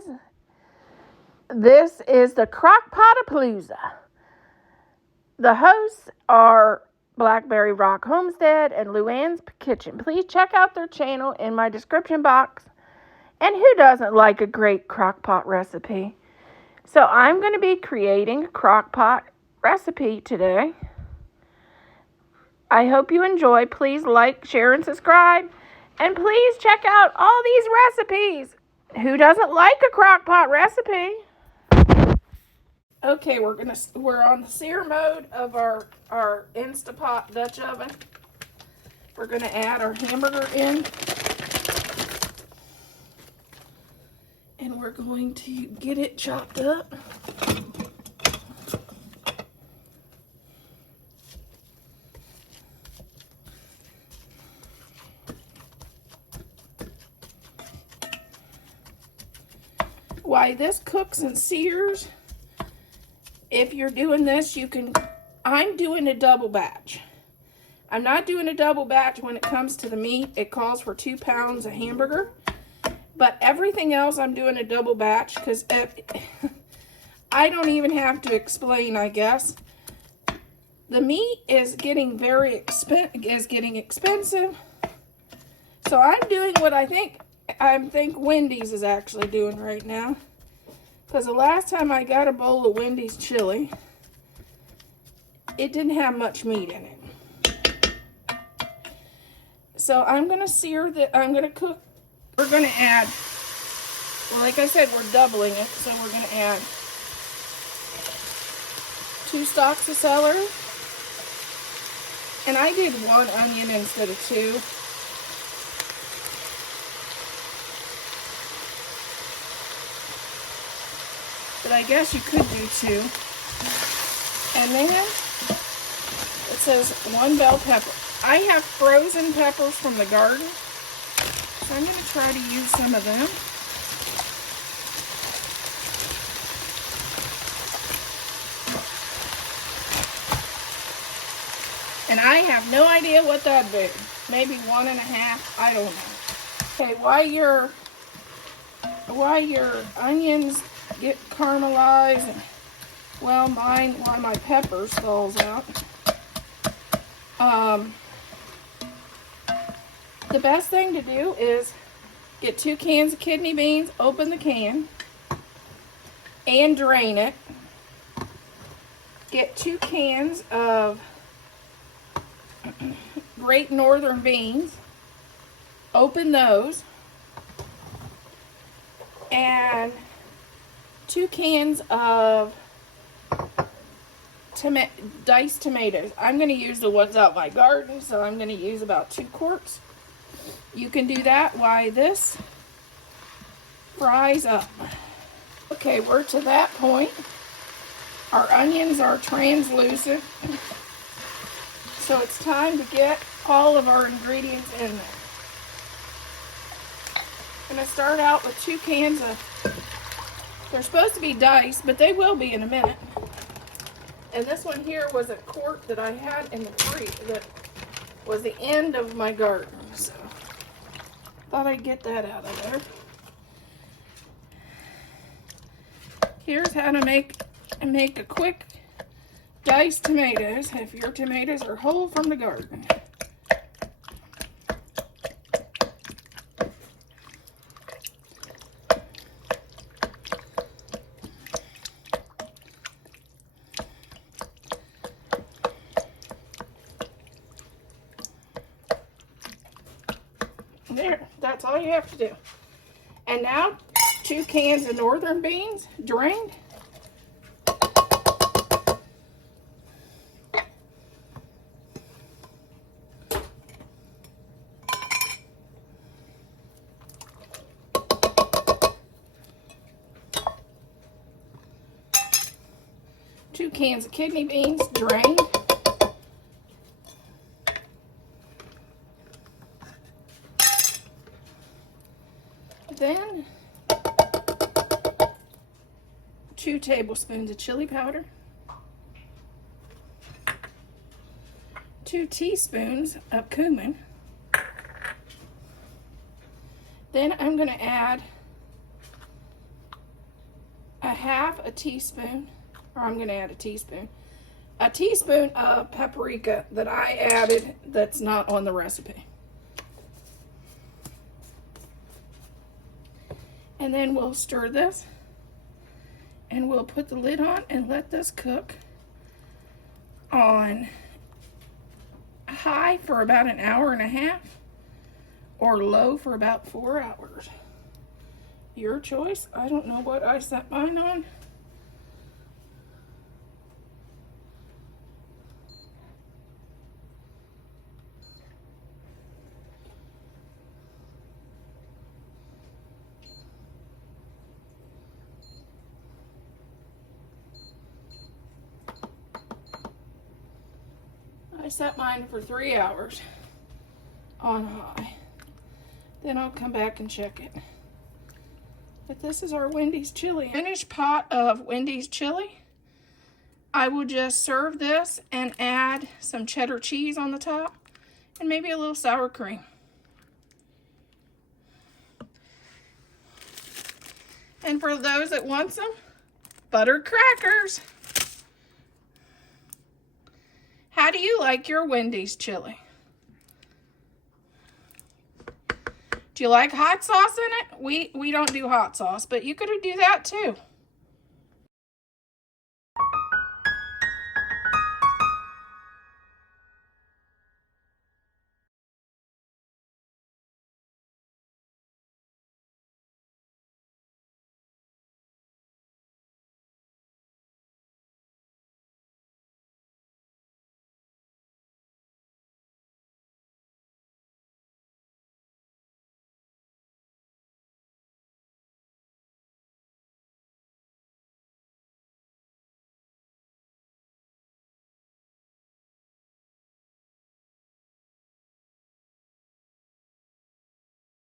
friends. This is the Crock-Pot-A-Palooza. The hosts are Blackberry Rock Homestead and Luann's Kitchen. Please check out their channel in my description box. And who doesn't like a great crock-pot recipe? So I'm going to be creating a crock-pot recipe today. I hope you enjoy. Please like, share, and subscribe. And please check out all these recipes. Who doesn't like a crock-pot recipe? Okay, we're on the sear mode of our Instapot Dutch oven. We're gonna add our hamburger in. And we're going to get it chopped up. While this cooks and sears, if you're doing this, I'm doing a double batch. I'm not doing a double batch when it comes to the meat. It calls for 2 pounds of hamburger. But everything else I'm doing a double batch because I don't even have to explain, I guess. The meat is getting expensive. So I'm doing what I think Wendy's is actually doing right now. Because the last time I got a bowl of Wendy's chili, it didn't have much meat in it. So I'm going to sear I'm going to cook. We're going to add, well, like I said, we're doubling it. So we're going to add 2 stalks of celery. And I did 1 onion instead of 2. But I guess you could do 2. And then it says 1 bell pepper. I have frozen peppers from the garden, so I'm going to try to use some of them. And I have no idea what that'd be. Maybe 1.5. I don't know. Okay, while your onions get caramelized, and while my pepper stalls out, the best thing to do is get 2 cans of kidney beans, open the can, and drain it. Get 2 cans of Great Northern beans, open those, and 2 cans of diced tomatoes. I'm going to use the ones out my garden, so I'm going to use about 2 quarts. You can do that while this fries up. Okay, we're to that point. Our onions are translucent, so it's time to get all of our ingredients in there. I'm going to start out with 2 cans of, they're supposed to be diced, but they will be in a minute. And this one here was a quart that I had in the freezer that was the end of my garden, so thought I'd get that out of there. Here's how to make a quick diced tomatoes if your tomatoes are whole from the garden. There, that's all you have to do. And now 2 cans of northern beans, drained. Two cans of kidney beans, drained. Then 2 tablespoons of chili powder, 2 teaspoons of cumin. Then I'm going to add a half a teaspoon, or I'm going to add a teaspoon of paprika that I added that's not on the recipe. And then we'll stir this, and we'll put the lid on and let this cook on high for about an hour and a half, or low for about 4 hours. Your choice. I don't know what I set mine on. I set mine for 3 hours on high. Then I'll come back and check it. But this is our Wendy's chili. Finished pot of Wendy's chili. I will just serve this and add some cheddar cheese on the top and maybe a little sour cream. And for those that want some, buttered crackers. How do you like your Wendy's chili? Do you like hot sauce in it? We don't do hot sauce, but you could do that too.